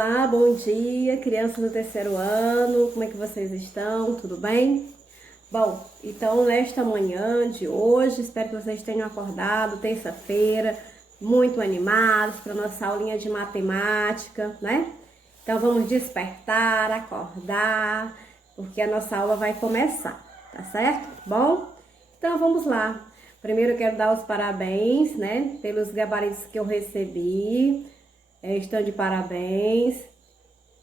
Olá, bom dia, crianças do terceiro ano, como é que vocês estão? Tudo bem? Bom, então nesta manhã de hoje, espero que vocês tenham acordado, terça-feira, muito animados para nossa aulinha de matemática, né? Então vamos despertar, acordar, porque a nossa aula vai começar, tá certo? Bom, então vamos lá. Primeiro eu quero dar os parabéns, né, pelos gabaritos que eu recebi. Estão de parabéns,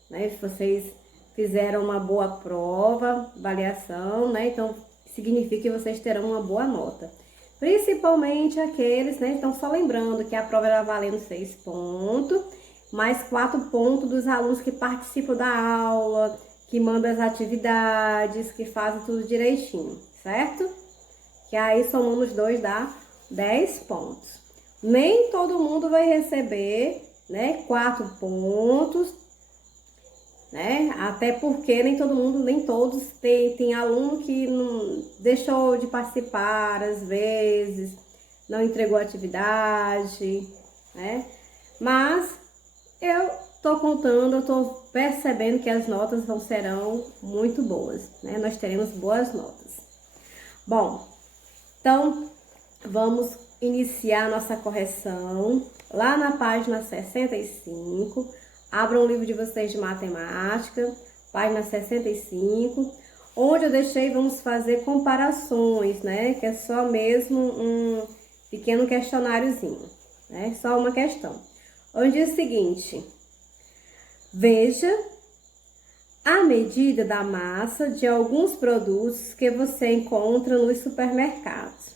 né? Vocês fizeram uma boa prova, avaliação, né? Então, significa que vocês terão uma boa nota. Principalmente aqueles, né? Estão só lembrando que a prova era valendo 6 pontos, mais 4 pontos dos alunos que participam da aula, que mandam as atividades, que fazem tudo direitinho, certo? Que aí somando os dois dá 10 pontos. Nem todo mundo vai receber, né, 4 pontos, né? Até porque nem todos tem aluno que não deixou de participar às vezes, não entregou atividade, né? Mas eu tô percebendo que as notas serão muito boas, né? Nós teremos boas notas. Bom, então vamos iniciar nossa correção lá na página 65. Abram o livro de vocês de matemática, página 65, onde eu deixei, vamos fazer comparações, né? Que é só mesmo um pequeno questionáriozinho, né? Só uma questão. Onde diz o seguinte: veja a medida da massa de alguns produtos que você encontra nos supermercados.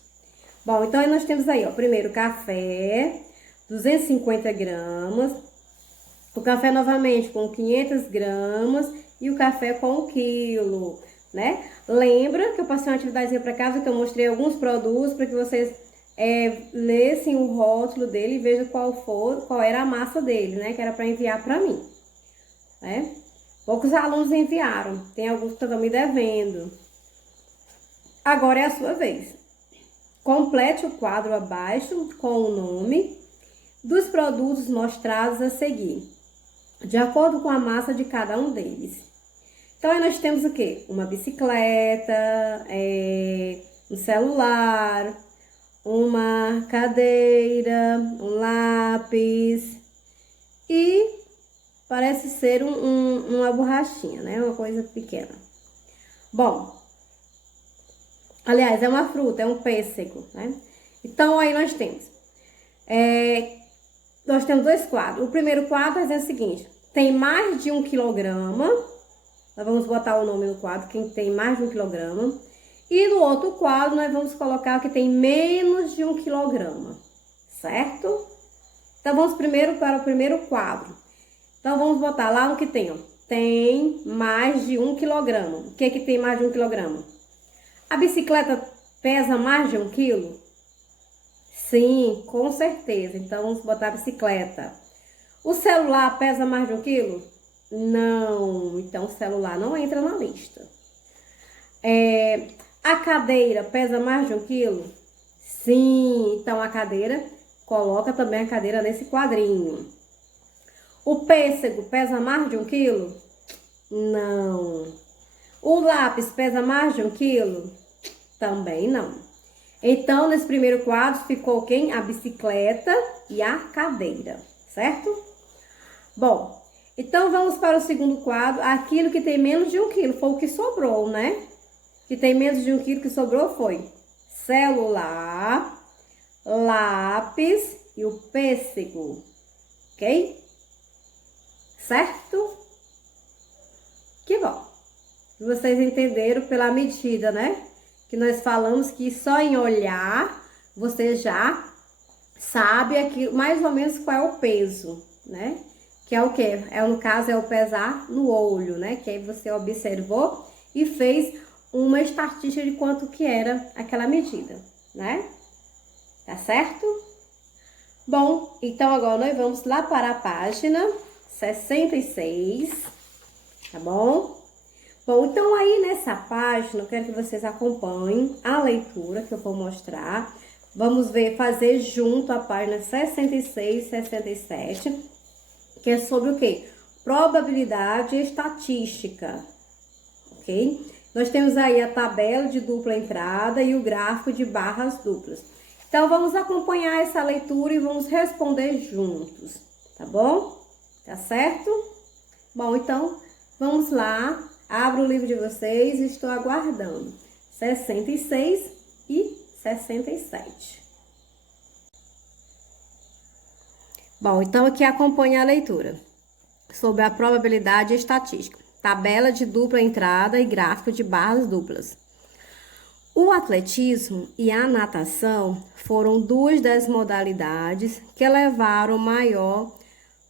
Bom, então nós temos aí, ó, primeiro café, 250 gramas, o café novamente com 500 gramas e o café com 1 quilo, né? Lembra que eu passei uma atividadezinha para casa que eu mostrei alguns produtos para que vocês lessem o rótulo dele e vejam qual era a massa dele, né? Que era para enviar para mim, né? Poucos alunos enviaram, tem alguns que estão me devendo. Agora é a sua vez. Complete o quadro abaixo com o nome dos produtos mostrados a seguir, de acordo com a massa de cada um deles. Então, aí nós temos o quê? Uma bicicleta, um celular, uma cadeira, um lápis e parece ser uma borrachinha, né? Uma coisa pequena. Bom, aliás, é uma fruta, é um pêssego, né? Então, aí nós temos dois quadros. O primeiro quadro é o seguinte: tem mais de 1 quilograma. Nós vamos botar o nome no quadro, quem tem mais de 1 quilograma. E no outro quadro, nós vamos colocar o que tem menos de 1 quilograma, certo? Então, vamos primeiro para o primeiro quadro. Então, vamos botar lá no que tem, ó. Tem mais de 1 quilograma. O que é que tem mais de 1 quilograma? A bicicleta pesa mais de 1 quilo? Sim, com certeza. Então, vamos botar a bicicleta. O celular pesa mais de 1 quilo? Não. Então, o celular não entra na lista. A cadeira pesa mais de 1 quilo? Sim. Então, a cadeira, coloca também a cadeira nesse quadrinho. O pêssego pesa mais de 1 quilo? Não. O lápis pesa mais de 1 quilo? Também não. Então, nesse primeiro quadro ficou quem? A bicicleta e a cadeira, certo? Bom, então vamos para o segundo quadro. Aquilo que tem menos de 1 quilo, foi o que sobrou, né? Que tem menos de 1 quilo que sobrou foi celular, lápis e o pêssego, ok? Certo? Que bom. Vocês entenderam pela medida, né? Que nós falamos que só em olhar você já sabe aqui mais ou menos qual é o peso, né? Que é o quê? No caso, é o pesar no olho, né? Que aí você observou e fez uma estatística de quanto que era aquela medida, né? Tá certo? Bom, então agora nós vamos lá para a página 66, tá bom? Bom, então aí nessa página eu quero que vocês acompanhem a leitura que eu vou mostrar. Vamos fazer junto a página 66 e 67, que é sobre o quê? probabilidade estatística, ok? Nós temos aí a tabela de dupla entrada e o gráfico de barras duplas. Então, vamos acompanhar essa leitura e vamos responder juntos, tá bom? Tá certo? Bom, então, vamos lá. Abra o livro de vocês, estou aguardando. 66 e 67. Bom, então aqui acompanha a leitura sobre a probabilidade estatística, tabela de dupla entrada e gráfico de barras duplas. O atletismo e a natação foram duas das modalidades que levaram o maior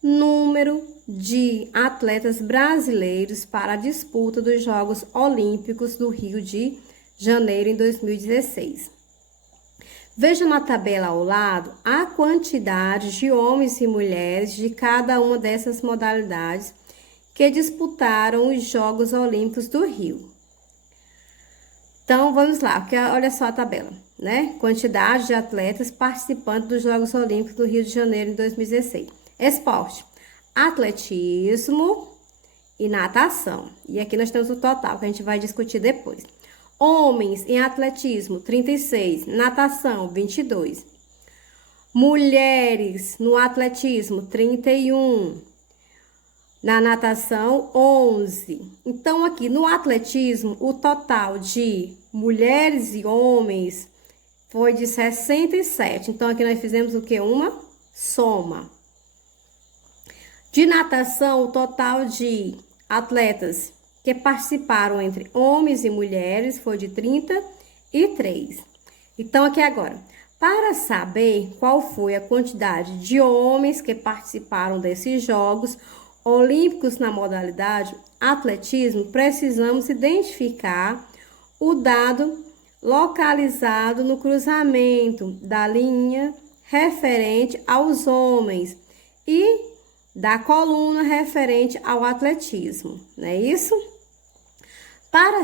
número de atletas brasileiros para a disputa dos Jogos Olímpicos do Rio de Janeiro em 2016. Veja na tabela ao lado a quantidade de homens e mulheres de cada uma dessas modalidades que disputaram os Jogos Olímpicos do Rio. Então, vamos lá, porque olha só a tabela, né? Quantidade de atletas participantes dos Jogos Olímpicos do Rio de Janeiro em 2016. Esporte, atletismo e natação. E aqui nós temos o total, que a gente vai discutir depois. Homens em atletismo, 36. Natação, 22. Mulheres no atletismo, 31. Na natação, 11. Então, aqui no atletismo, o total de mulheres e homens foi de 67. Então, aqui nós fizemos o quê? Uma soma. De natação, o total de atletas que participaram entre homens e mulheres foi de 33. Então, aqui agora, para saber qual foi a quantidade de homens que participaram desses Jogos Olímpicos na modalidade atletismo, precisamos identificar o dado localizado no cruzamento da linha referente aos homens e da coluna referente ao atletismo, não é isso? Para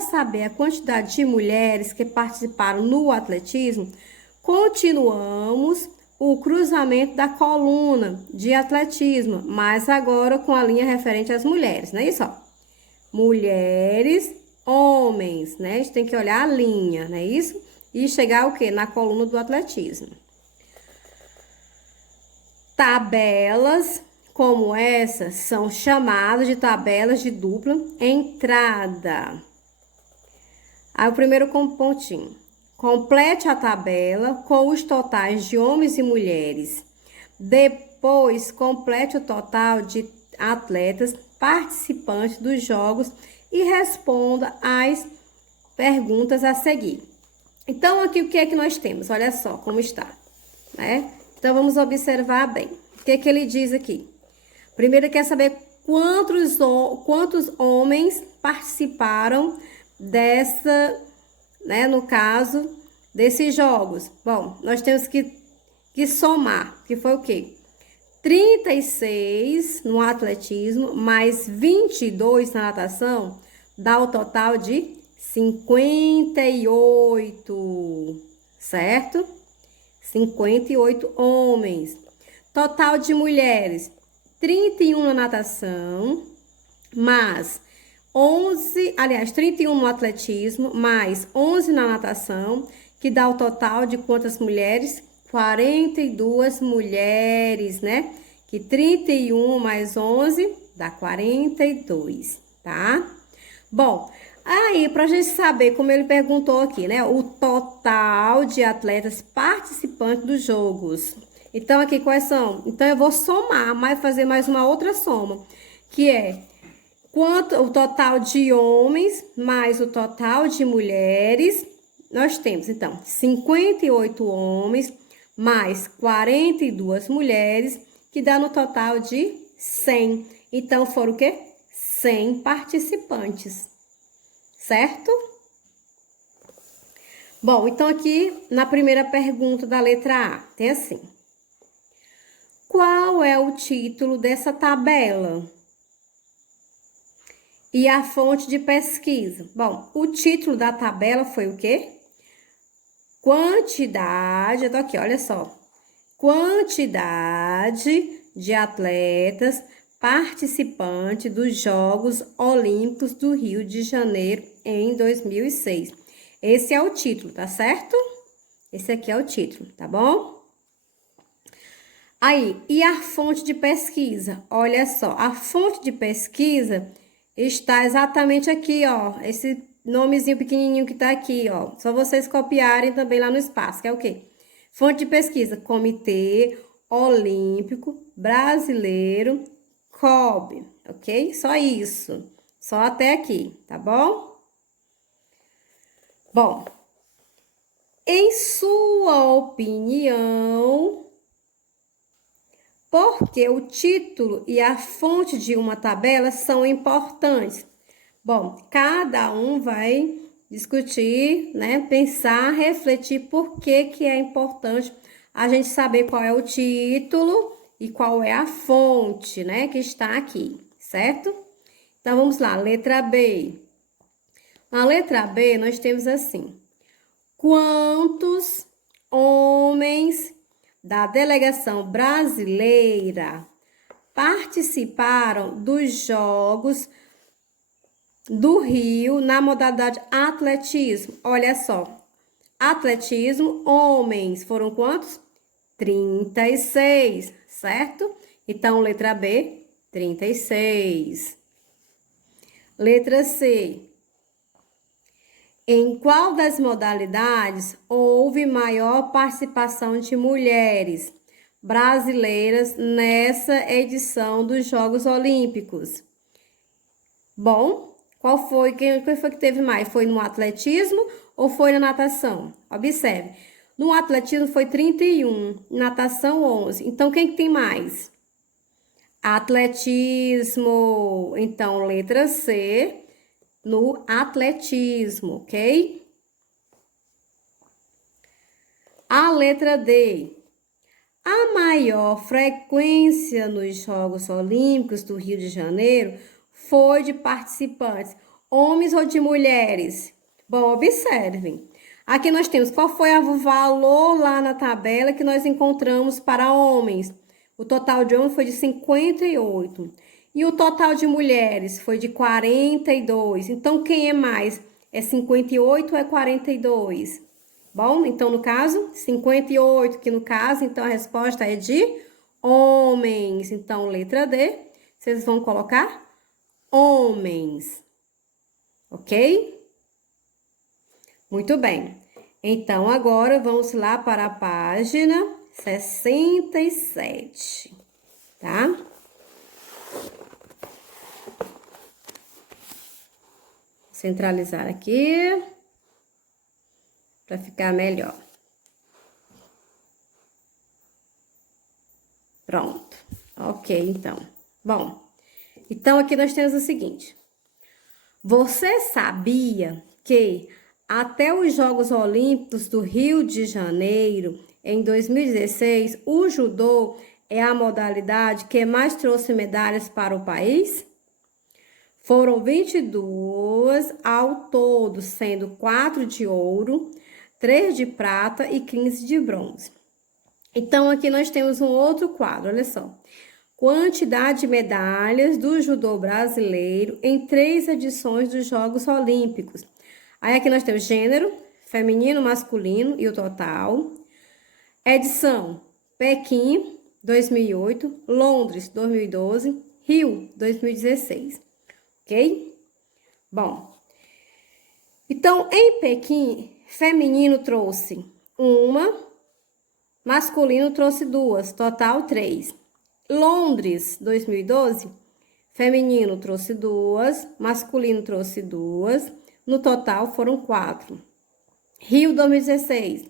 saber a quantidade de mulheres que participaram no atletismo, continuamos o cruzamento da coluna de atletismo, mas agora com a linha referente às mulheres, não é isso? Ó? Mulheres, homens, né? A gente tem que olhar a linha, não é isso? E chegar o quê? Na coluna do atletismo. Tabelas como essa são chamadas de tabelas de dupla entrada. Aí o primeiro pontinho. Complete a tabela com os totais de homens e mulheres. Depois, complete o total de atletas participantes dos jogos e responda as perguntas a seguir. Então, aqui o que é que nós temos? Olha só como está, né? Então, vamos observar bem. O que é que ele diz aqui? Primeiro, quer saber quantos homens participaram dessa, né, no caso, desses jogos. Bom, nós temos que somar, que foi o quê? 36 no atletismo, mais 22 na natação, dá o total de 58, certo? 58 homens. Total de mulheres, 31 na natação, mais 31 no atletismo, mais 11 na natação, que dá o total de quantas mulheres? 42 mulheres, né? Que 31 mais 11 dá 42, tá? Bom, aí pra gente saber, como ele perguntou aqui, né? O total de atletas participantes dos jogos. Então, aqui quais são? Então, eu vou somar, fazer mais uma outra soma, que é o total de homens mais o total de mulheres. Nós temos, então, 58 homens mais 42 mulheres, que dá no total de 100. Então, foram o quê? 100 participantes, certo? Bom, então aqui na primeira pergunta da letra A, tem assim. Qual é o título dessa tabela? E a fonte de pesquisa? Bom, o título da tabela foi o quê? Quantidade, eu tô aqui, olha só. Quantidade de atletas participante dos Jogos Olímpicos do Rio de Janeiro em 2006. Esse é o título, tá certo? Esse aqui é o título, tá bom? Aí, e a fonte de pesquisa? Olha só, a fonte de pesquisa está exatamente aqui, ó. Esse nomezinho pequenininho que tá aqui, ó. Só vocês copiarem também lá no espaço, que é o quê? Fonte de pesquisa, Comitê Olímpico Brasileiro, COB, ok? Só isso. Só até aqui, tá bom? Bom, em sua opinião, por que o título e a fonte de uma tabela são importantes? Bom, cada um vai discutir, né? Pensar, refletir por que é importante a gente saber qual é o título e qual é a fonte, né? Que está aqui, certo? Então, vamos lá, letra B. Na letra B, nós temos assim: quantos homens da delegação brasileira participaram dos Jogos do Rio na modalidade atletismo? Olha só, atletismo, homens, foram quantos? 36, certo? Então, letra B, 36. Letra C. Em qual das modalidades houve maior participação de mulheres brasileiras nessa edição dos Jogos Olímpicos? Bom, quem foi que teve mais? Foi no atletismo ou foi na natação? Observe, no atletismo foi 31, natação 11. Então, quem que tem mais? Atletismo. Então, letra C, no atletismo, ok? A letra D. A maior frequência nos Jogos Olímpicos do Rio de Janeiro foi de participantes, homens ou de mulheres? Bom, observem. Aqui nós temos qual foi o valor lá na tabela que nós encontramos para homens. O total de homens foi de 58. E o total de mulheres foi de 42. Então, quem é mais? É 58 ou é 42? Bom, então, no caso, 58, que no caso, então, a resposta é de homens. Então, letra D, vocês vão colocar homens. Ok? Muito bem. Então, agora, vamos lá para a página 67, tá? Centralizar aqui para ficar melhor. Pronto. Ok, então. Bom, então aqui nós temos o seguinte. Você sabia que até os Jogos Olímpicos do Rio de Janeiro, em 2016, o judô é a modalidade que mais trouxe medalhas para o país? Foram 22 ao todo, sendo 4 de ouro, 3 de prata e 15 de bronze. Então, aqui nós temos um outro quadro, olha só. Quantidade de medalhas do judô brasileiro em 3 edições dos Jogos Olímpicos. Aí aqui nós temos gênero, feminino, masculino e o total. Edição, Pequim, 2008, Londres, 2012, Rio, 2016. Ok? Bom, então, em Pequim, feminino trouxe uma, masculino trouxe 2, total 3. Londres, 2012, feminino trouxe 2, masculino trouxe 2, no total foram 4. Rio, 2016,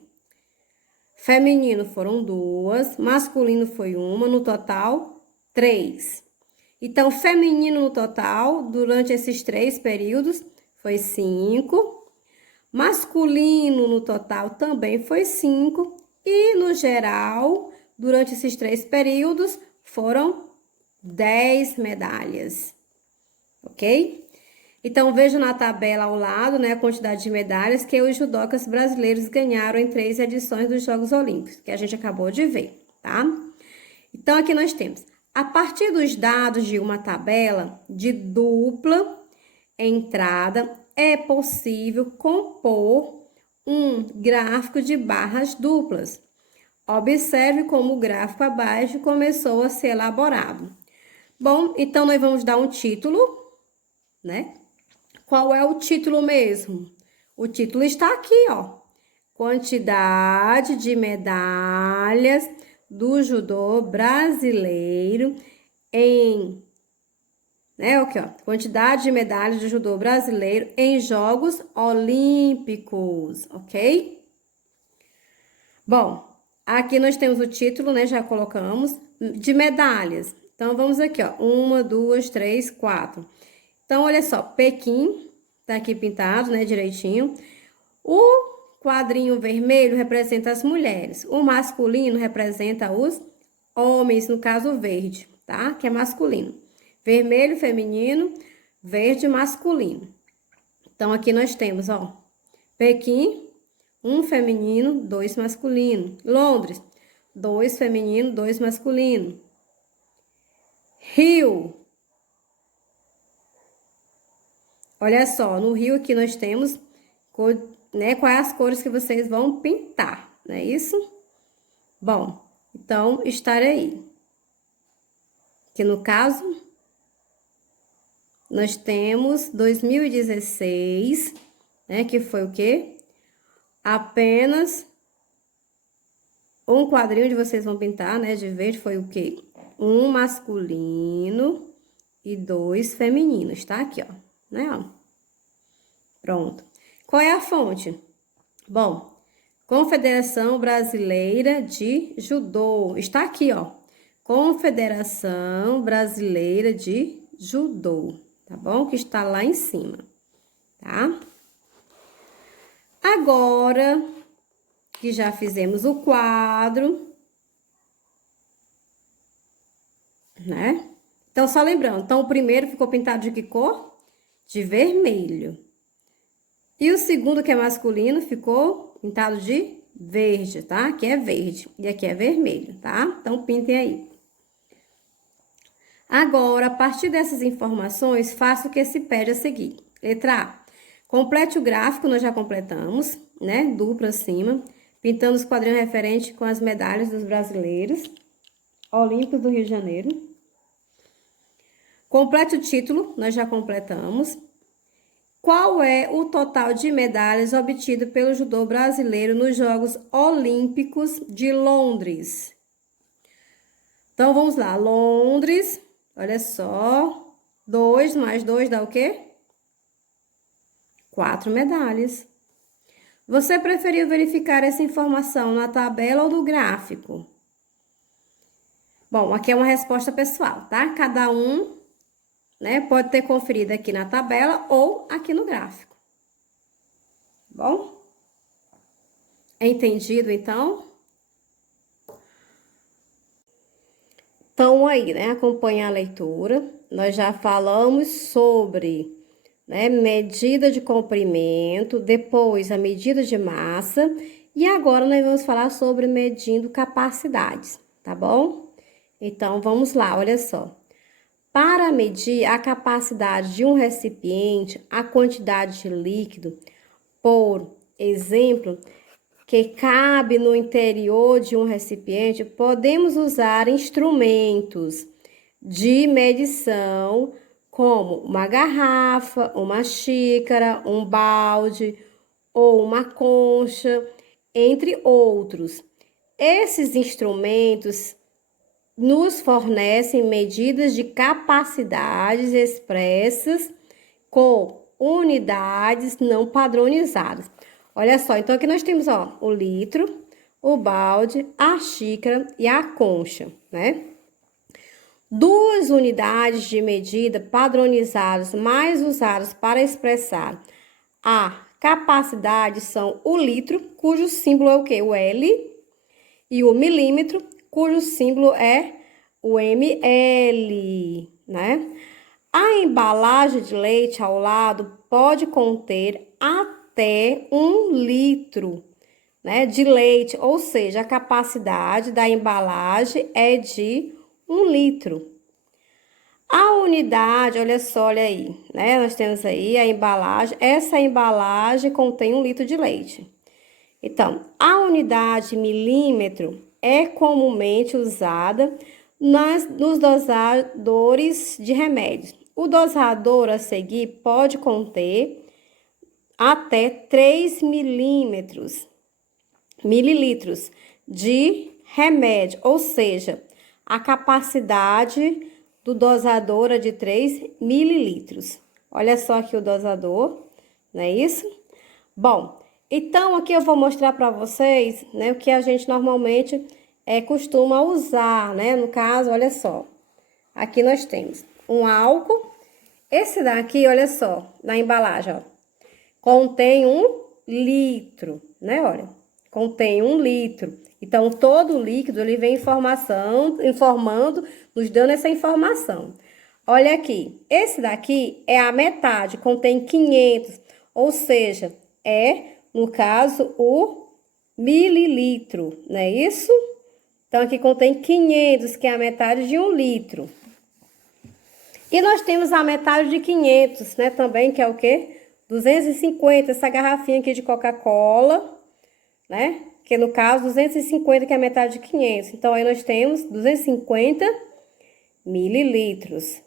feminino foram 2, masculino foi 1, no total 3. Então, feminino no total, durante esses 3 períodos, foi 5. Masculino no total também foi 5. E, no geral, durante esses 3 períodos, foram 10 medalhas. Ok? Então, veja na tabela ao lado, né, a quantidade de medalhas que os judocas brasileiros ganharam em 3 edições dos Jogos Olímpicos, que a gente acabou de ver, tá? Então, aqui nós temos A partir dos dados de uma tabela de dupla entrada, é possível compor um gráfico de barras duplas. Observe como o gráfico abaixo começou a ser elaborado. Bom, então nós vamos dar um título, né? Qual é o título mesmo? O título está aqui, ó. Quantidade de medalhas do judô brasileiro em, né, aqui, ó. Quantidade de medalhas do judô brasileiro em Jogos Olímpicos, ok? Bom, aqui nós temos o título, né, já colocamos, de medalhas. Então, vamos aqui, ó, 1, 2, 3, 4. Então, olha só, Pequim, tá aqui pintado, né, direitinho. O quadrinho vermelho representa as mulheres. O masculino representa os homens, no caso verde, tá? Que é masculino. Vermelho, feminino, verde, masculino. Então, aqui nós temos, ó, Pequim, 1 feminino, 2 masculino. Londres, 2 feminino, 2 masculino. Rio. Olha só, no Rio aqui nós temos, né, quais as cores que vocês vão pintar, não é isso? Bom, então, estar aí. Que no caso, nós temos 2016, né, que foi o quê? Apenas um quadrinho de vocês vão pintar, né, de verde, foi o quê? 1 masculino e 2 femininos, tá? Aqui, ó, né, ó. Pronto. Qual é a fonte? Bom, Confederação Brasileira de Judô. Está aqui, ó. Confederação Brasileira de Judô, tá bom? Que está lá em cima, tá? Agora que já fizemos o quadro, né? Então, só lembrando, então o primeiro ficou pintado de que cor? De vermelho. E o segundo, que é masculino, ficou pintado de verde, tá? Aqui é verde e aqui é vermelho, tá? Então, pintem aí. Agora, a partir dessas informações, faça o que se pede a seguir. Letra A. Complete o gráfico, nós já completamos, né? Dupla acima. Pintando os quadrinhos referentes com as medalhas dos brasileiros olímpicos do Rio de Janeiro. Complete o título, nós já completamos. Qual é o total de medalhas obtido pelo judô brasileiro nos Jogos Olímpicos de Londres? Então, vamos lá. Londres, olha só. 2 mais 2 dá o quê? 4 medalhas. Você preferiu verificar essa informação na tabela ou no gráfico? Bom, aqui é uma resposta pessoal, tá? Cada um, né, pode ter conferido aqui na tabela ou aqui no gráfico. Bom? Entendido, então? Então, aí, né, acompanha a leitura. Nós já falamos sobre, né, medida de comprimento, depois a medida de massa, e agora nós vamos falar sobre medindo capacidades, tá bom? Então, vamos lá, olha só. Para medir a capacidade de um recipiente, a quantidade de líquido, por exemplo, que cabe no interior de um recipiente, podemos usar instrumentos de medição, como uma garrafa, uma xícara, um balde ou uma concha, entre outros. Esses instrumentos nos fornecem medidas de capacidades expressas com unidades não padronizadas. Olha só, então aqui nós temos, ó, o litro, o balde, a xícara e a concha, né? 2 unidades de medida padronizadas mais usadas para expressar a capacidade são o litro, cujo símbolo é o quê? O L, e o milímetro, cujo símbolo é o ml, né? A embalagem de leite ao lado pode conter até 1 litro, né, de leite, ou seja, a capacidade da embalagem é de 1 litro. A unidade, olha só, olha aí, né? Nós temos aí a embalagem. Essa embalagem contém 1 litro de leite. Então, a unidade milímetro é comumente usada nos dosadores de remédios. O dosador a seguir pode conter até 3 mililitros de remédio, ou seja, a capacidade do dosador é de 3 mililitros. Olha só aqui o dosador, não é isso? Bom, então aqui eu vou mostrar para vocês, né, o que a gente normalmente costuma usar, né? No caso, olha só, aqui nós temos um álcool. Esse daqui, olha só, na embalagem, ó, contém 1 litro, né? Olha, contém 1 litro. Então, todo líquido, ele vem informando, nos dando essa informação. Olha aqui, esse daqui é a metade, contém 500, ou seja, no caso, o mililitro, não é isso? Então, aqui contém 500, que é a metade de 1 litro. E nós temos a metade de 500, né, também, que é o quê? 250, essa garrafinha aqui de Coca-Cola, né? Que no caso, 250, que é a metade de 500. Então, aí nós temos 250 mililitros.